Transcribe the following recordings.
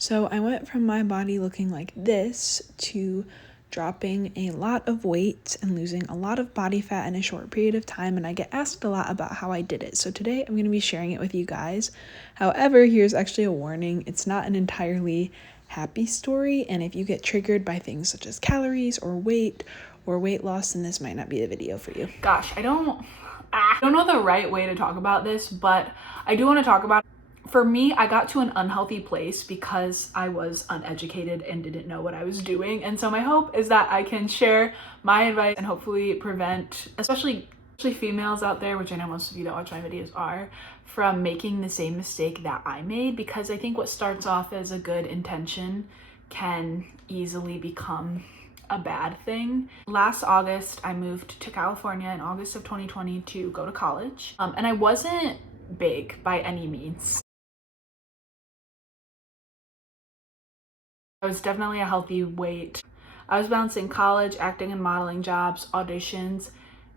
So I went from my body looking like this to dropping a lot of weight and losing a lot of body fat in a short period of time, and I get asked a lot about how I did it. So today I'm going to be sharing it with you guys. However, here's actually a warning. It's not an entirely happy story, and if you get triggered by things such as calories or weight loss, then this might not be the video for you. Gosh, I don't know the right way to talk about this, but I do want to talk about it. For me, I got to an unhealthy place because I was uneducated and didn't know what I was doing. And so my hope is that I can share my advice and hopefully prevent, especially females out there, which I know most of you that watch my videos are, from making the same mistake that I made, because I think what starts off as a good intention can easily become a bad thing. Last August, I moved to California in August of 2020 to go to college. And I wasn't big by any means. I was definitely a healthy weight. I was balancing college, acting and modeling jobs, auditions,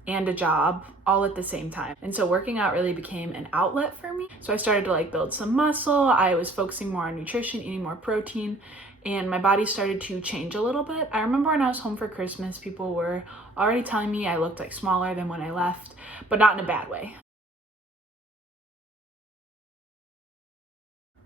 and a job all at the same time. And so working out really became an outlet for me. So I started to build some muscle. I was focusing more on nutrition, eating more protein, and my body started to change a little bit. I remember when I was home for Christmas, people were already telling me I looked smaller than when I left, but not in a bad way.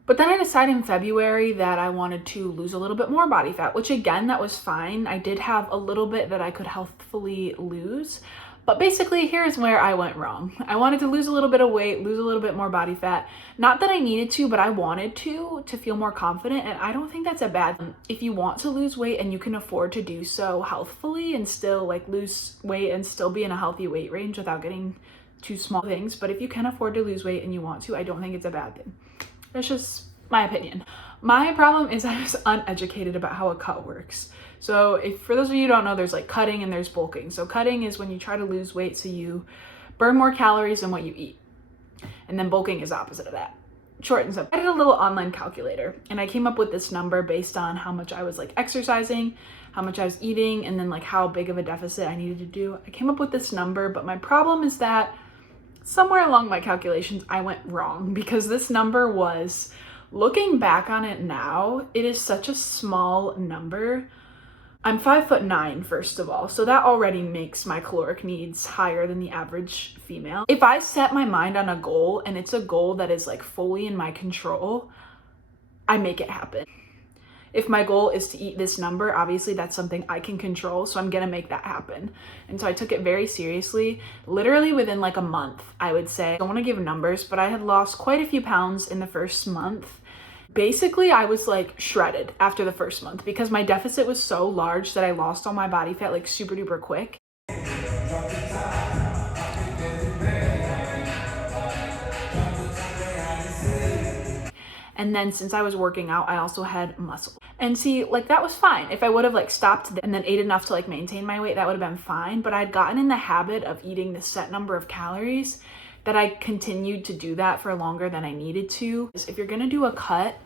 But then I decided in February that I wanted to lose a little bit more body fat, which again, that was fine. I did have a little bit that I could healthfully lose. But basically, here's where I went wrong. I wanted to lose a little bit of weight, lose a little bit more body fat. Not that I needed to, but I wanted to feel more confident. And I don't think that's a bad thing. If you want to lose weight and you can afford to do so healthfully and still lose weight and still be in a healthy weight range without getting too small things. But if you can afford to lose weight and you want to, I don't think it's a bad thing. That's just my opinion. My problem is I was uneducated about how a cut works. So for those of you who don't know, there's cutting and there's bulking. So cutting is when you try to lose weight so you burn more calories than what you eat. And then bulking is opposite of that. Short and simple. I did a little online calculator and I came up with this number based on how much I was exercising, how much I was eating, and then how big of a deficit I needed to do. I came up with this number, but my problem is that somewhere along my calculations, I went wrong, because this number was, looking back on it now, it is such a small number. I'm 5'9", first of all, so that already makes my caloric needs higher than the average female. If I set my mind on a goal and it's a goal that is fully in my control, I make it happen. If my goal is to eat this number, obviously that's something I can control, so I'm gonna make that happen. And so I took it very seriously. Literally within a month, I would say. I don't wanna give numbers, but I had lost quite a few pounds in the first month. Basically, I was shredded after the first month because my deficit was so large that I lost all my body fat super duper quick. And then since I was working out, I also had muscle. And see, that was fine. If I would have stopped and then ate enough to maintain my weight, that would have been fine. But I'd gotten in the habit of eating this set number of calories that I continued to do that for longer than I needed to. If you're gonna do a cut,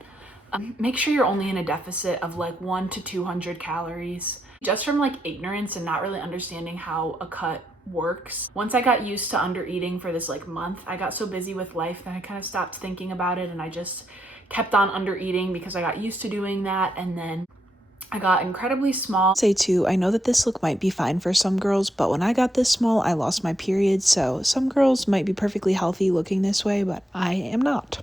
make sure you're only in a deficit of 100 to 200 calories. Just from ignorance and not really understanding how a cut works. Once I got used to under eating for this month, I got so busy with life that I kind of stopped thinking about it, and I just kept on under eating because I got used to doing that. And then I got incredibly small. Say too, I know that this look might be fine for some girls, but when I got this small, I lost my period. So some girls might be perfectly healthy looking this way, but I am not.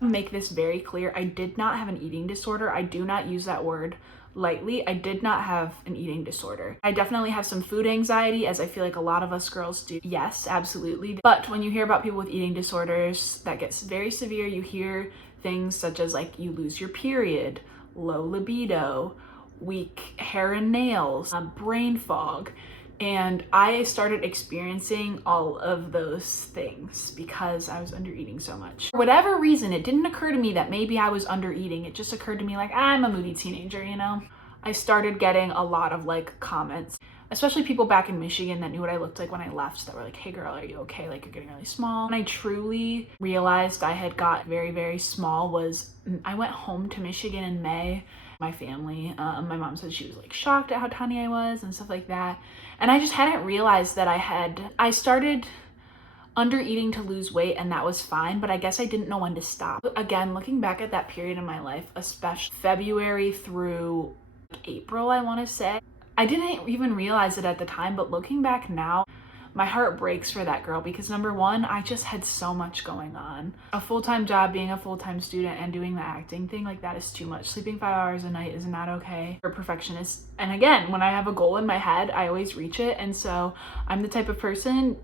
Make this very clear. I did not have an eating disorder. I do not use that word lightly. I did not have an eating disorder. I definitely have some food anxiety, as I feel a lot of us girls do. Yes, absolutely. But when you hear about people with eating disorders, that gets very severe. You hear things such as you lose your period, low libido, weak hair and nails, brain fog. And I started experiencing all of those things because I was under eating so much. For whatever reason, it didn't occur to me that maybe I was under eating. It just occurred to me I'm a moody teenager, you know? I started getting a lot of comments, especially people back in Michigan that knew what I looked like when I left, that were hey girl, are you okay? You're getting really small. And I truly realized I had got very, very small was I went home to Michigan in May. My family, my mom said she was shocked at how tiny I was and stuff like that. And I just hadn't realized that I started under eating to lose weight, and that was fine, but I guess I didn't know when to stop. Again, looking back at that period in my life, especially February through April, I want to say, I didn't even realize it at the time, but looking back now, my heart breaks for that girl because number one, I just had so much going on. A full-time job, being a full-time student, and doing the acting thing, like that is too much. Sleeping 5 hours a night is not okay for perfectionists. And again, when I have a goal in my head, I always reach it. And so I'm the type of person,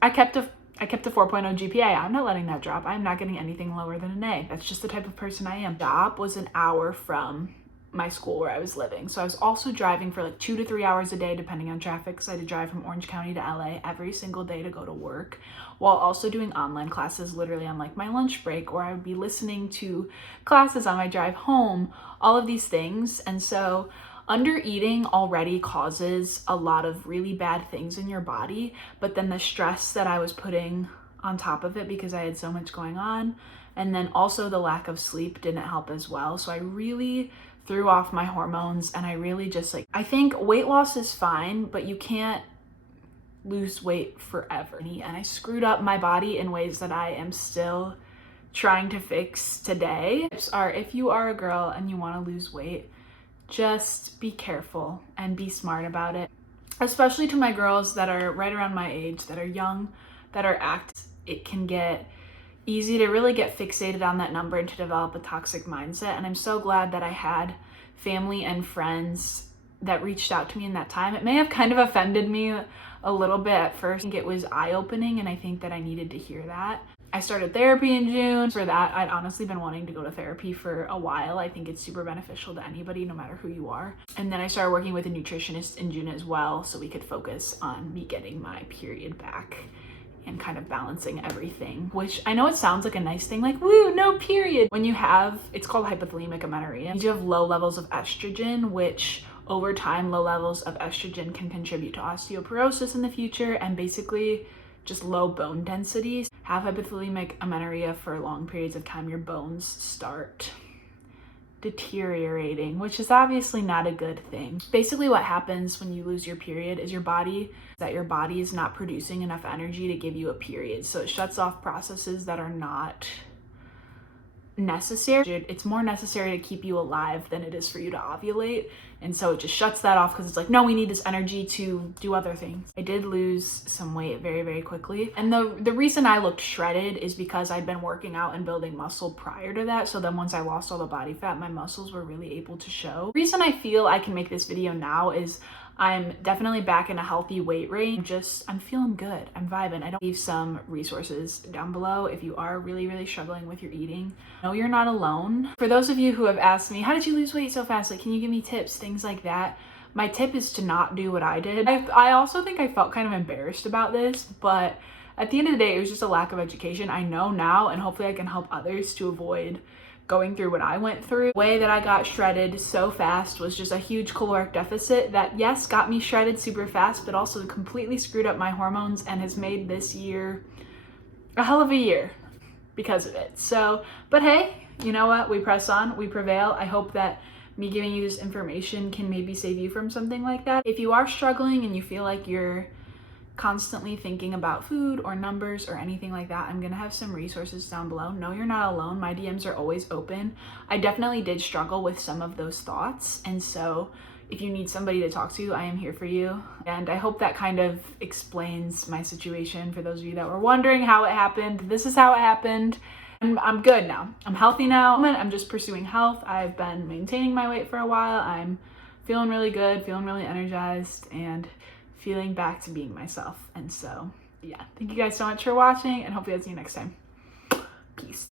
I kept a 4.0 GPA. I'm not letting that drop. I'm not getting anything lower than an A. That's just the type of person I am. Job was an hour from my school where I was living. So I was also driving for like 2 to 3 hours a day, depending on traffic, because I had to drive from Orange County to LA every single day to go to work, while also doing online classes literally on like my lunch break, or I would be listening to classes on my drive home, all of these things. And so under eating already causes a lot of really bad things in your body, but then the stress that I was putting on top of it because I had so much going on, and then also the lack of sleep didn't help as well. So I really threw off my hormones, and I really just I think weight loss is fine, but you can't lose weight forever. And I screwed up my body in ways that I am still trying to fix today. Tips are, if you are a girl and you want to lose weight, just be careful and be smart about it. Especially to my girls that are right around my age, that are young, that are active, it can get easy to really get fixated on that number and to develop a toxic mindset. And I'm so glad that I had family and friends that reached out to me in that time. It may have kind of offended me a little bit at first. I think it was eye-opening, and I think that I needed to hear that. I started therapy in June. For that, I'd honestly been wanting to go to therapy for a while. I think it's super beneficial to anybody, no matter who you are. And then I started working with a nutritionist in June as well, so we could focus on me getting my period back and kind of balancing everything, which I know it sounds like a nice thing, like, woo, no period. When you have, it's called hypothalamic amenorrhea. You have low levels of estrogen, which over time, low levels of estrogen can contribute to osteoporosis in the future, and basically just low bone densities. Have hypothalamic amenorrhea for long periods of time, your bones start deteriorating, which is obviously not a good thing. Basically what happens when you lose your period is your body is not producing enough energy to give you a period. So it shuts off processes that are not necessary. It's more necessary to keep you alive than it is for you to ovulate. And so it just shuts that off because it's like, no, we need this energy to do other things. I did lose some weight very, very quickly. And the reason I looked shredded is because I'd been working out and building muscle prior to that. So then once I lost all the body fat, my muscles were really able to show. The reason I feel I can make this video now is I'm definitely back in a healthy weight range. I'm feeling good. I'm vibing. I don't leave some resources down below if you are really, really struggling with your eating. No, you're not alone. For those of you who have asked me, how did you lose weight so fast? Like, can you give me tips, things like that? My tip is to not do what I did. I also think I felt kind of embarrassed about this, but at the end of the day, it was just a lack of education. I know now, and hopefully I can help others to avoid going through what I went through. The way that I got shredded so fast was just a huge caloric deficit that, yes, got me shredded super fast, but also completely screwed up my hormones and has made this year a hell of a year because of it. So, but hey, you know what? We press on, we prevail. I hope that me giving you this information can maybe save you from something like that. If you are struggling and you feel like you're constantly thinking about food or numbers or anything like that, I'm gonna have some resources down below. No, you're not alone. My DMs are always open. I definitely did struggle with some of those thoughts, and so if you need somebody to talk to, I am here for you. And I hope that kind of explains my situation for those of you that were wondering how it happened. This is how it happened. I'm good now. I'm healthy now. I'm just pursuing health. I've been maintaining my weight for a while. I'm feeling really good, feeling really energized, and feeling back to being myself. And so, yeah, thank you guys so much for watching, and hopefully I'll see you next time. Peace.